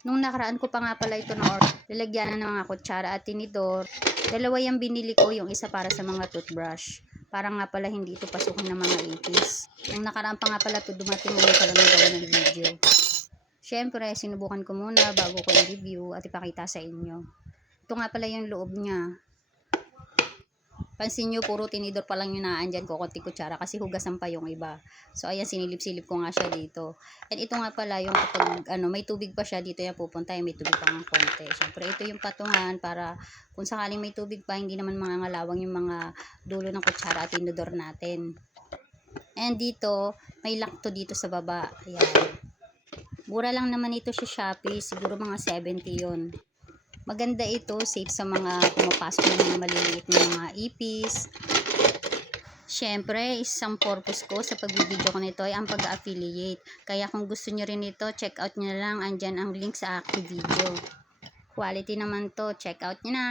Nung nakaraan ko pa nga pala ito na order, lalagyan na ng mga kutsara at tinidor. Dalawa yung binili ko, yung isa para sa mga toothbrush. Para nga pala hindi ito pasukin ng mga ipis. Nung nakaraan pa nga pala ito dumating, ngayon pala nagawa ng video. Siyempre, sinubukan ko muna bago ko i-review at ipakita sa inyo. Ito nga pala yung loob niya. Pansin nyo, puro tinidor pa lang yung naandyan ko, konti kutsara kasi hugasan pa yung iba. So, ayan, sinilip-silip ko nga siya dito. And ito nga pala, yung kapag may tubig pa siya, dito yan pupunta, may tubig pa ng konti. Siyempre, ito yung patungan para kung sakaling may tubig pa, hindi naman mangangalawang yung mga dulo ng kutsara at tinidor natin. And dito, may lock to dito sa baba. Ayan. Mura lang naman ito sa Shopee, siguro mga 70 yun. Maganda ito, safe sa mga pumapasok ng mga maliliit na mga ipis. Siyempre, isang purpose ko sa pagbibideo ko nito ay ang pag-affiliate. Kaya kung gusto nyo rin ito, check out nyo lang. Andyan ang link sa aking video. Quality naman to, check out nyo na.